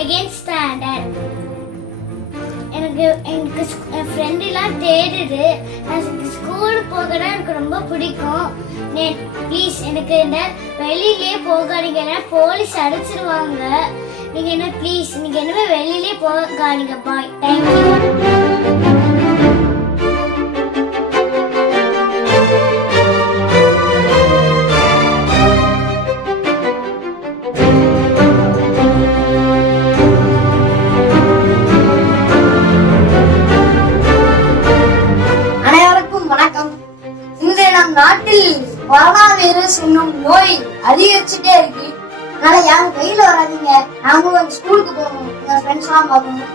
Second standard. எனக்கு என் friend எல்லாம் தேடுது. நான் ஸ்கூல் போகனா எனக்கு ரொம்ப பிடிக்கும். ப்ளீஸ் எனக்கு இந்த வெளியிலே போகாதீங்க, போலீஸ் அடிச்சிருவாங்க. நீங்க என்ன ப்ளீஸ் நீங்க என்ன வெளியிலே போகாதீங்க. பாய், தேங்க்யூ. நாட்டில் கொரோனா வைரஸ் என்னும் நோய் அதிகரிச்சுட்டே இருக்கு. அதனால யாரும் வெயில் வராதீங்க. நாங்களும் ஸ்கூலுக்கு போகணும், எங்க ஃப்ரெண்ட்ஸ் எல்லாம் பார்க்கணும்.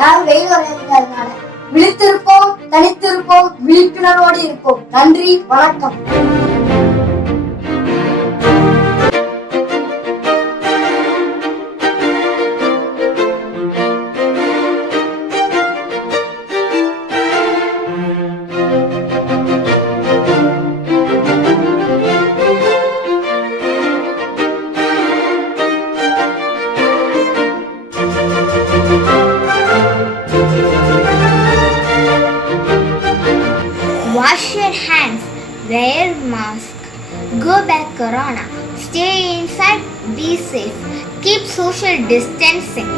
யாரும் வெயில் வராதீங்க. அதனால விழித்திருப்போம், தனித்திருப்போம், விழிப்புணர்வோடு இருப்போம். நன்றி, வணக்கம். Wash your hands, wear mask, go back corona, stay inside, be safe, keep social distancing.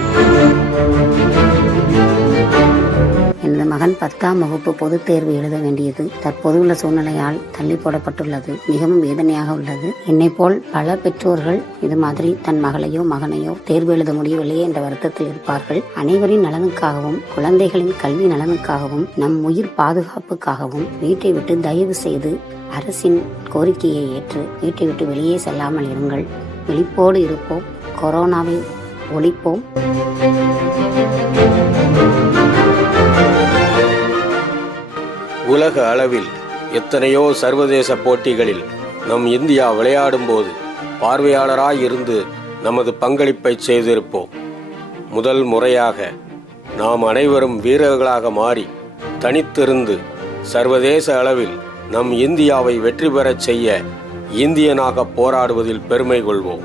எனது மகன் 10ஆம் வகுப்பு பொதுத் தேர்வு எழுத வேண்டியது தற்போதுள்ள சூழ்நிலையால் தள்ளி போடப்பட்டுள்ளது. மிகவும் வேதனையாக உள்ளது. என்னை போல் பல பெற்றோர்கள் இது மாதிரி தன் மகளையோ மகனையோ தேர்வு எழுத முடியவில்லையே என்ற வருத்தத்தில் இருப்பார்கள். அனைவரின் நலனுக்காகவும் குழந்தைகளின் கல்வி நலனுக்காகவும் நம் உயிர் பாதுகாப்புக்காகவும் வீட்டை விட்டு தயவு செய்து அரசின் கோரிக்கையை ஏற்று வீட்டை விட்டு வெளியே செல்லாமல் இருங்கள். விழிப்போடு இருப்போம். கொரோனாவை ஒழிப்போம். உலக அளவில் எத்தனையோ சர்வதேச போட்டிகளில் நம் இந்தியா விளையாடும் போது பார்வையாளராய் இருந்து நமது பங்களிப்பை செய்திருப்போம். முதல் முறையாக நாம் அனைவரும் வீரர்களாக மாறி தனித்திருந்து சர்வதேச அளவில் நம் இந்தியாவை வெற்றி பெறச் செய்ய இந்தியனாக போராடுவதில் பெருமை கொள்வோம்.